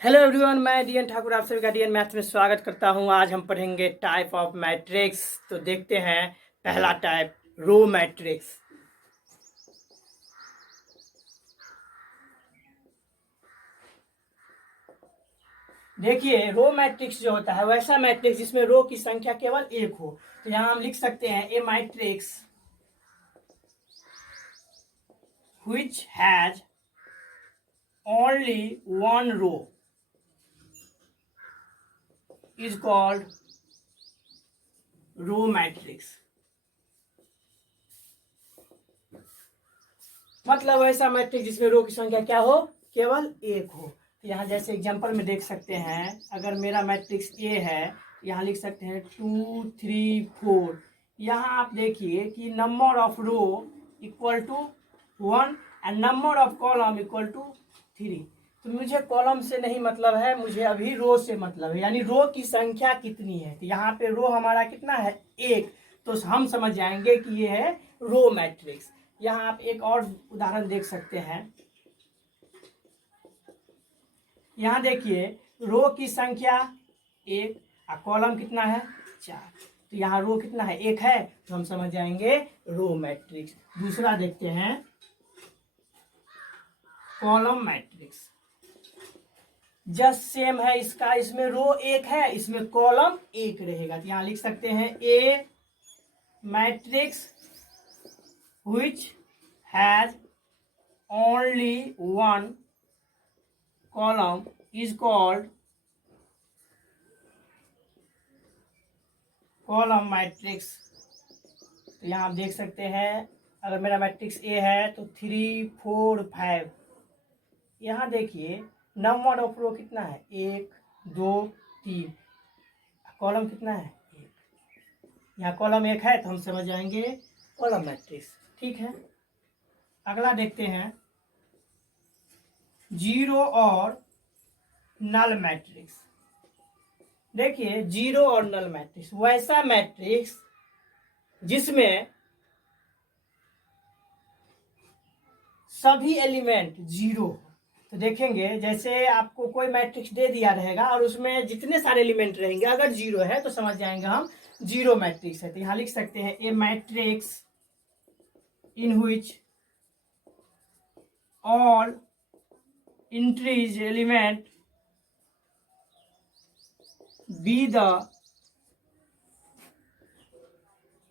Hello everyone, मैं DN Thakur आप सभी का डीएन मैथ्स में स्वागत करता हूं। आज हम पढ़ेंगे टाइप ऑफ मैट्रिक्स। तो देखते हैं पहला टाइप, रो मैट्रिक्स। देखिए, रो मैट्रिक्स जो होता है वैसा मैट्रिक्स जिसमें रो की संख्या केवल एक हो। तो यहां हम लिख सकते हैं a matrix which has only one row is called row matrix. मतलब ऐसा मैट्रिक्स जिसमें रो की संख्या क्या हो, केवल एक हो। तो यहाँ जैसे एग्जांपल में देख सकते हैं, अगर मेरा मैट्रिक्स ए है, यहाँ लिख सकते हैं 2 3 4। यहाँ आप देखिए कि number of row equal to 1 and number of column equal to 3। तो मुझे कॉलम से नहीं मतलब है, मुझे अभी रो से मतलब है, यानी रो की संख्या कितनी है। तो यहाँ पे रो हमारा कितना है, एक। तो हम समझ जाएंगे कि ये है रो मैट्रिक्स। यहाँ आप एक और उदाहरण देख सकते हैं। यहाँ देखिए, रो की संख्या एक और कॉलम कितना है, 4। तो यहाँ रो कितना है, एक है, तो हम समझ जाएंगे रो मैट्रिक्स। दूसरा देखते हैं, कॉलम मैट्रिक्स। जस्ट सेम है इसका, इसमें रो एक है, इसमें कॉलम एक रहेगा। तो यहाँ लिख सकते हैं a matrix which has only one column is called column matrix। तो यहाँ आप देख सकते हैं, अगर मेरा मैट्रिक्स ए है तो 3 4 5। यहाँ देखिए नंबर ऑफ रो कितना है, 1 2 3। कॉलम कितना है, एक। यहाँ कॉलम एक है तो हम समझ जाएंगे कॉलम मैट्रिक्स। ठीक है, अगला देखते हैं, जीरो और नल मैट्रिक्स। देखिए, जीरो और नल मैट्रिक्स वैसा मैट्रिक्स जिसमें सभी एलिमेंट जीरो। तो देखेंगे, जैसे आपको कोई मैट्रिक्स दे दिया रहेगा और उसमें जितने सारे एलिमेंट रहेंगे अगर जीरो है तो समझ जाएंगे हम जीरो मैट्रिक्स है। तो यहां लिख सकते हैं a matrix in which all entries element be the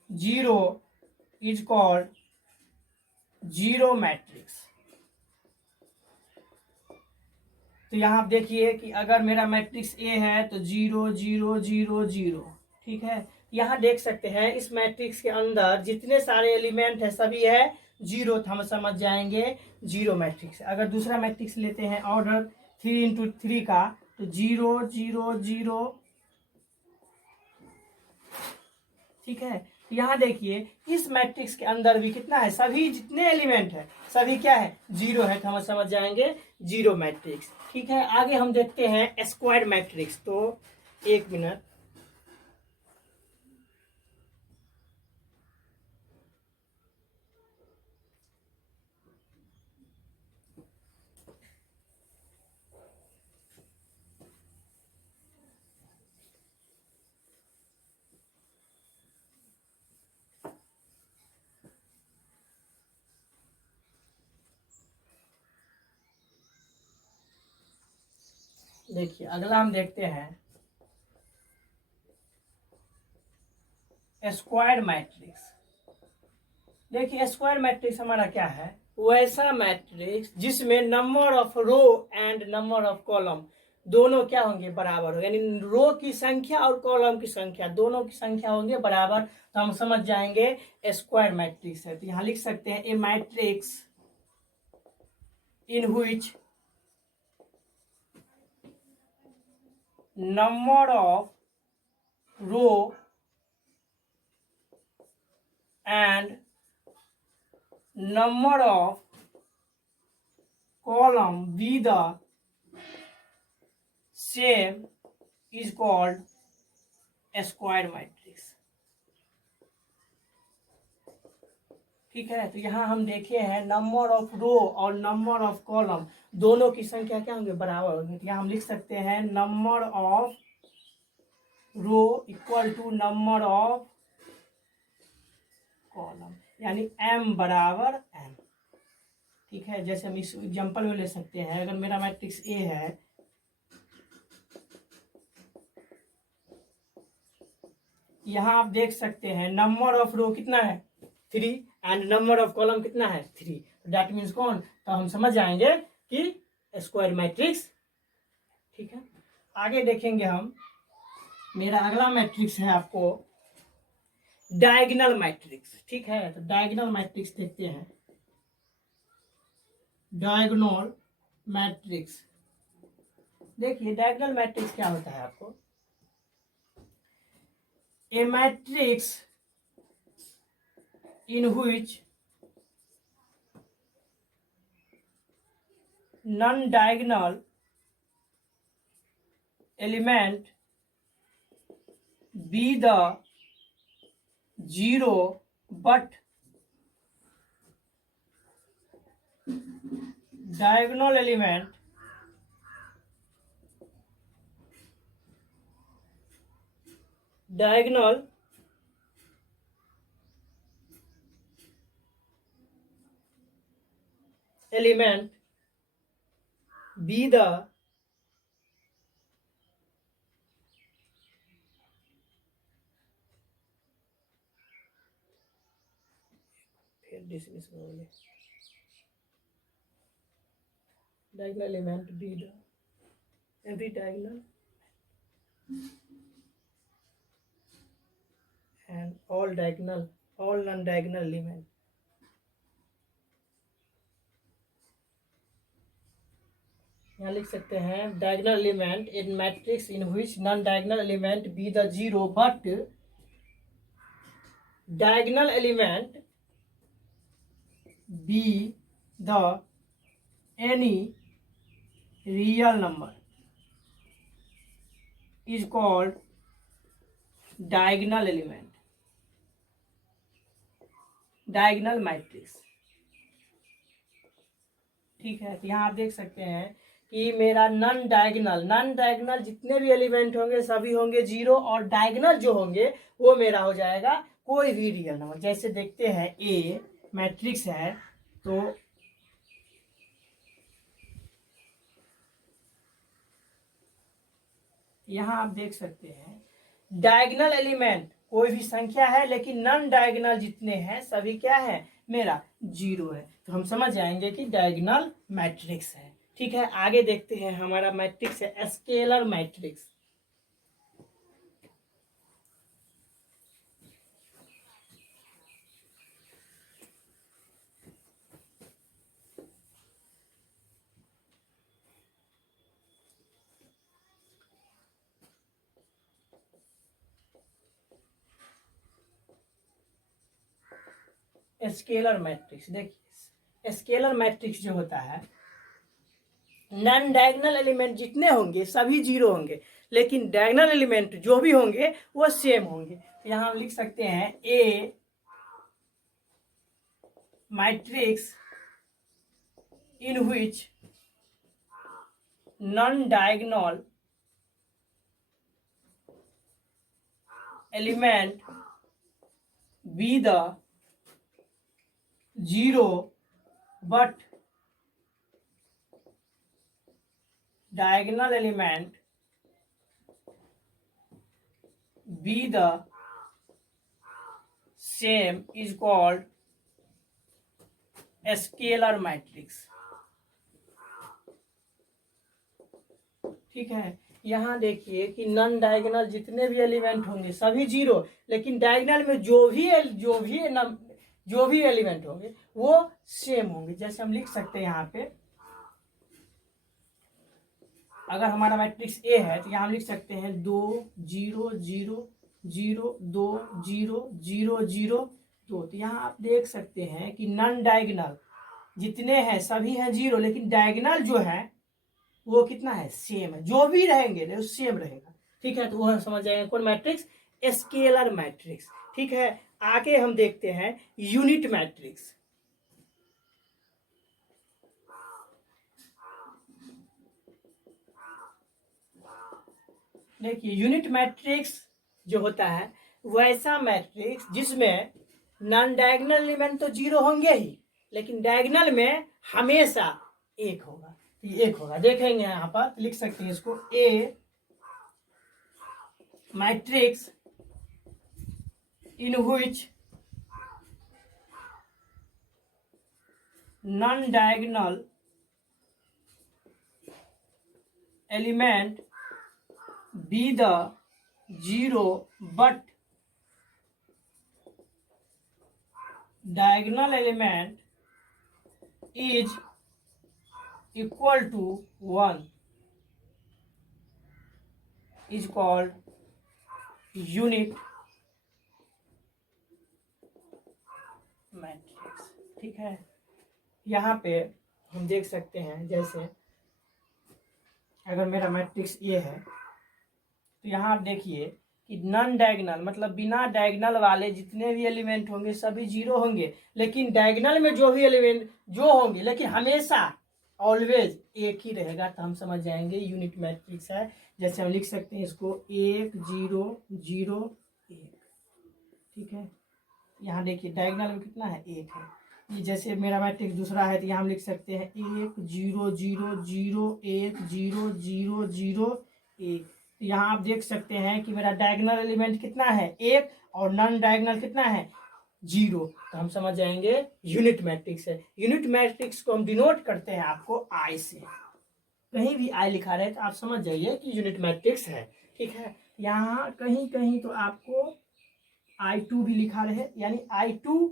zero is called zero matrix. तो यहाँ आप देखिए कि अगर मेरा मैट्रिक्स ए है तो 0 0 0 0। ठीक है, यहाँ देख सकते हैं इस मैट्रिक्स के अंदर जितने सारे एलिमेंट है सभी है जीरो, तो हम समझ जाएंगे जीरो मैट्रिक्स। अगर दूसरा मैट्रिक्स लेते हैं ऑर्डर 3 × 3 का, तो 0 0 0। ठीक है, तो यहाँ देखिए इस मैट्रिक्स के अंदर भी कितना है, सभी जितने एलिमेंट है सभी क्या है, जीरो है, तो हम समझ जाएंगे जीरो मैट्रिक्स। ठीक है, आगे हम देखते हैं स्क्वायर मैट्रिक्स। तो एक मिनट, देखिए अगला हम देखते हैं स्क्वायर मैट्रिक्स। देखिए स्क्वायर मैट्रिक्स हमारा क्या है, वैसा मैट्रिक्स जिसमें number of row and number of column दोनों क्या होंगे, बराबर हो, यानी रो की संख्या और कॉलम की संख्या दोनों की संख्या होंगे बराबर। तो हम समझ जाएंगे स्क्वायर मैट्रिक्स है। तो यहां लिख सकते हैं a matrix in which number of row and number of column be the same is called a square matrix। ठीक है, तो यहाँ हम देखे हैं नंबर ऑफ रो और नंबर ऑफ कॉलम दोनों की संख्या क्या होंगे, बराबर होंगे। तो यहाँ हम लिख सकते हैं number of row equal to number of column, यानी m बराबर m। ठीक है, जैसे हम इस एग्जांपल में ले सकते हैं, अगर मेरा मैट्रिक्स A है, यहाँ आप देख सकते हैं नंबर ऑफ रो कितना है 3 एंड नंबर ऑफ कॉलम कितना है 3। दैट मीन्स कौन, तो हम समझ जाएंगे कि स्क्वायर मैट्रिक्स। ठीक है, आगे देखेंगे हम। मेरा अगला मैट्रिक्स है आपको डायगोनल मैट्रिक्स। ठीक है, तो डायगोनल मैट्रिक्स देखते हैं। डायगोनल मैट्रिक्स, देखिए डायगोनल मैट्रिक्स क्या होता है आपको, a matrix in which non-diagonal element be the zero but diagonal element be the diagonal element be the every diagonal and all non-diagonal element। यहाँ लिख सकते हैं diagonal element in matrix in which non diagonal element be the zero but diagonal element be the any real number is called diagonal element, diagonal matrix. ठीक है, तो यहाँ आप देख सकते हैं कि मेरा नॉन डायगोनल जितने भी एलिमेंट होंगे सभी होंगे जीरो, और डायगोनल जो होंगे वो मेरा हो जाएगा कोई भी रियल नंबर। जैसे देखते हैं ए मैट्रिक्स है, तो यहाँ आप देख सकते हैं डायगोनल एलिमेंट कोई भी संख्या है, लेकिन नॉन डायगोनल जितने हैं सभी क्या है, मेरा जीरो है। तो हम समझ जाएंगे कि डायगोनल मैट्रिक्स है। ठीक है, आगे देखते हैं। हमारा मैट्रिक्स है स्केलर मैट्रिक्स। स्केलर मैट्रिक्स, देखिए स्केलर मैट्रिक्स जो होता है, नॉन डायगोनल एलिमेंट जितने होंगे सभी जीरो होंगे, लेकिन डायगोनल एलिमेंट जो भी होंगे वो सेम होंगे। यहाँ हम लिख सकते हैं a matrix in which non diagonal element be the zero but diagonal element be the same is called scalar matrix। ठीक है, यहाँ देखिए कि नॉन डायगोनल जितने भी एलिमेंट होंगे सभी जीरो, लेकिन डायगोनल में जो भी एलिमेंट होंगे वो सेम होंगे। जैसे हम लिख सकते हैं यहाँ पे, अगर हमारा मैट्रिक्स ए है तो यहाँ हम लिख सकते हैं 2 0 0 0 2 0 0 0 2। तो यहाँ आप देख सकते हैं कि नॉन डायगोनल जितने हैं सभी हैं जीरो, लेकिन डायगोनल जो है वो कितना है, सेम है। जो भी रहेंगे वो सेम रहेगा। ठीक है, तो वो समझ जाएंगे कौन मैट्रिक्स, स्केलर मैट्रिक्स। ठीक है, आगे हम देखते हैं यूनिट मैट्रिक्स। देखिए यूनिट मैट्रिक्स जो होता है वैसा मैट्रिक्स जिसमें नॉन डायगोनल एलिमेंट तो जीरो होंगे ही, लेकिन डायगोनल में हमेशा एक होगा। तो ये एक होगा, देखेंगे यहाँ पर लिख सकते हैं इसको ए matrix in which non-diagonal element be the zero but diagonal element is equal to 1 is called unit matrix. ठीक है, यहाँ पे हम देख सकते हैं जैसे अगर मेरा मैट्रिक्स ये है तो यहाँ आप देखिए कि नॉन डायगोनल मतलब बिना डायगोनल वाले जितने भी एलिमेंट होंगे सभी जीरो होंगे, लेकिन डायगोनल में जो भी एलिमेंट जो होंगे लेकिन हमेशा ऑलवेज एक ही रहेगा। तो हम समझ जाएंगे यूनिट मैट्रिक्स है। जैसे हम लिख सकते हैं इसको 1 0 0 1। ठीक है, यहाँ देखिए डायगोनल में कितना है, एक है। ये जैसे मेरा मैट्रिक्स दूसरा है तो यहाँ हम लिख सकते हैं 1 0 0 0 1 0 0 0 1। तो यहाँ आप देख सकते हैं कि मेरा डायगोनल एलिमेंट कितना है, एक, और नॉन डायगोनल कितना है, जीरो। तो हम समझ जाएंगे यूनिट मैट्रिक्स है। यूनिट मैट्रिक्स को हम डिनोट करते हैं आपको आई से। कहीं भी आई लिखा रहे तो आप समझ जाइए कि यूनिट मैट्रिक्स है। ठीक है, यहाँ कहीं कहीं तो आपको I2 भी लिखा रहे, यानी I2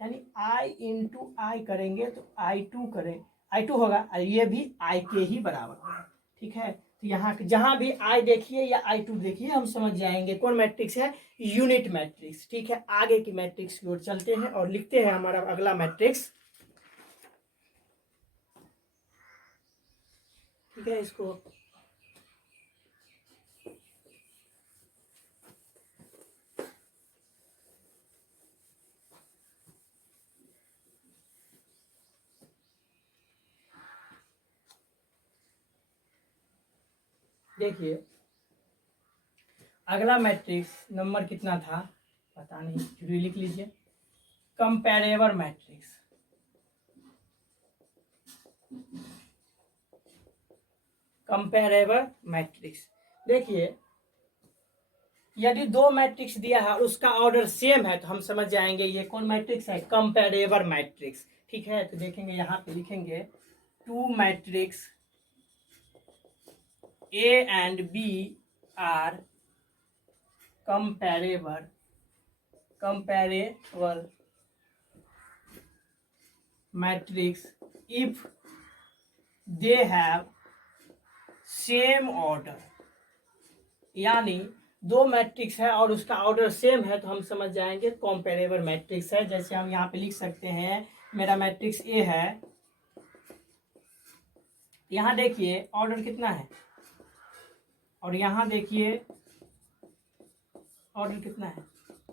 यानी I इंटू आई करेंगे तो I2 करें, I2 होगा और ये भी I के ही बराबर होगा। ठीक है, तो यहाँ जहां भी I देखिए या I2 देखिए हम समझ जाएंगे कौन मैट्रिक्स है, यूनिट मैट्रिक्स। ठीक है, आगे की मैट्रिक्स की ओर चलते हैं और लिखते हैं हमारा अगला मैट्रिक्स। ठीक है, इसको देखिए अगला मैट्रिक्स नंबर कितना था पता नहीं, फिर भी लिख लीजिए, कंपैरेबल मैट्रिक्स। कंपैरेबल मैट्रिक्स देखिए यदि दो मैट्रिक्स दिया है और उसका ऑर्डर सेम है तो हम समझ जाएंगे ये कौन मैट्रिक्स है, कंपैरेबल मैट्रिक्स। ठीक है, तो देखेंगे यहाँ पे लिखेंगे two matrix A and B are comparable matrix if they have same order। यानी दो मैट्रिक्स है और उसका ऑर्डर सेम है तो हम समझ जाएंगे कंपैरेबल मैट्रिक्स है। जैसे हम यहाँ पे लिख सकते हैं मेरा मैट्रिक्स A है, यहाँ देखिए ऑर्डर कितना है, और यहाँ देखिए ऑर्डर कितना है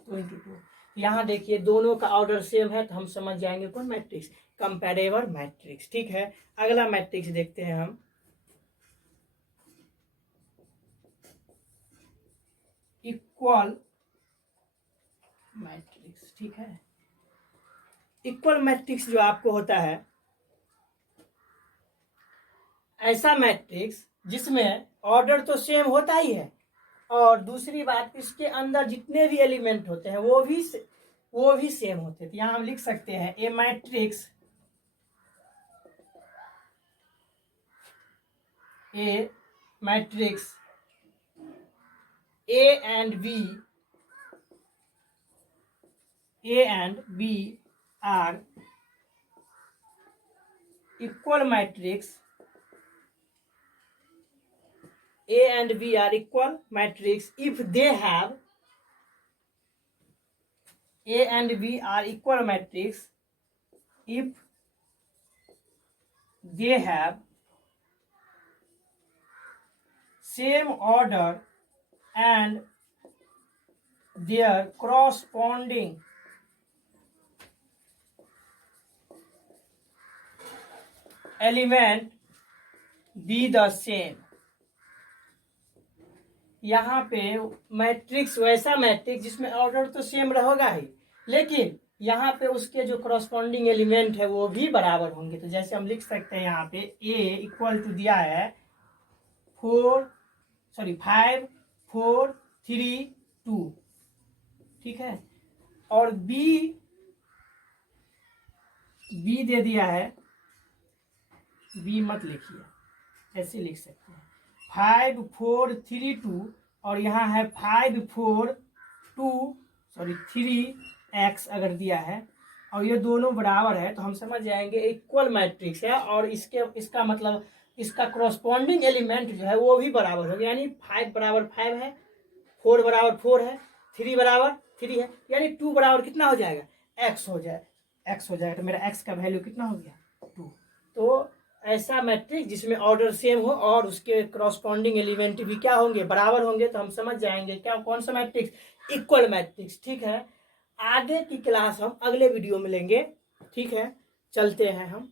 22। यहाँ देखिए दोनों का ऑर्डर सेम है तो हम समझ जाएंगे कौन मैट्रिक्स, कंपैरेबल मैट्रिक्स। ठीक है, अगला मैट्रिक्स देखते हैं हम, इक्वल मैट्रिक्स। ठीक है, इक्वल मैट्रिक्स जो आपको होता है ऐसा मैट्रिक्स जिसमें ऑर्डर तो सेम होता ही है और दूसरी बात इसके अंदर जितने भी एलिमेंट होते हैं वो भी सेम होते हैं। तो यहाँ हम लिख सकते हैं a matrix A and B are equal matrix। A and B are equal matrix if they have A and B are equal matrix if they have same order and their corresponding element be the same. यहाँ पे matrix वैसा matrix जिसमें order तो same रहेगा ही, लेकिन यहाँ पे उसके जो करस्पॉन्डिंग एलिमेंट है वो भी बराबर होंगे। तो जैसे हम लिख सकते हैं यहाँ पे ए इक्वल टू दिया है 5 4 3 2, ठीक है। और बी दे दिया है, बी मत लिखिए, ऐसे लिख सकते हैं 5 4 3 2, और यहाँ है 5 4 3 x अगर दिया है, और ये दोनों बराबर है तो हम समझ जाएंगे इक्वल मैट्रिक्स है। और इसका मतलब इसका करस्पॉन्डिंग एलिमेंट जो है वो भी बराबर होगा, यानी 5 बराबर 5 है, 4 बराबर 4 है, 3 बराबर 3 है, यानी 2 बराबर कितना हो जाएगा, x हो जाएगा। तो मेरा x का वैल्यू कितना हो गया, 2। तो ऐसा मैट्रिक्स जिसमें ऑर्डर सेम हो और उसके करस्पॉन्डिंग एलिमेंट भी क्या होंगे, बराबर होंगे, तो हम समझ जाएंगे क्या कौन सा मैट्रिक्स, इक्वल मैट्रिक्स, ठीक है। आगे की क्लास हम अगले वीडियो में लेंगे, ठीक है। चलते हैं हम।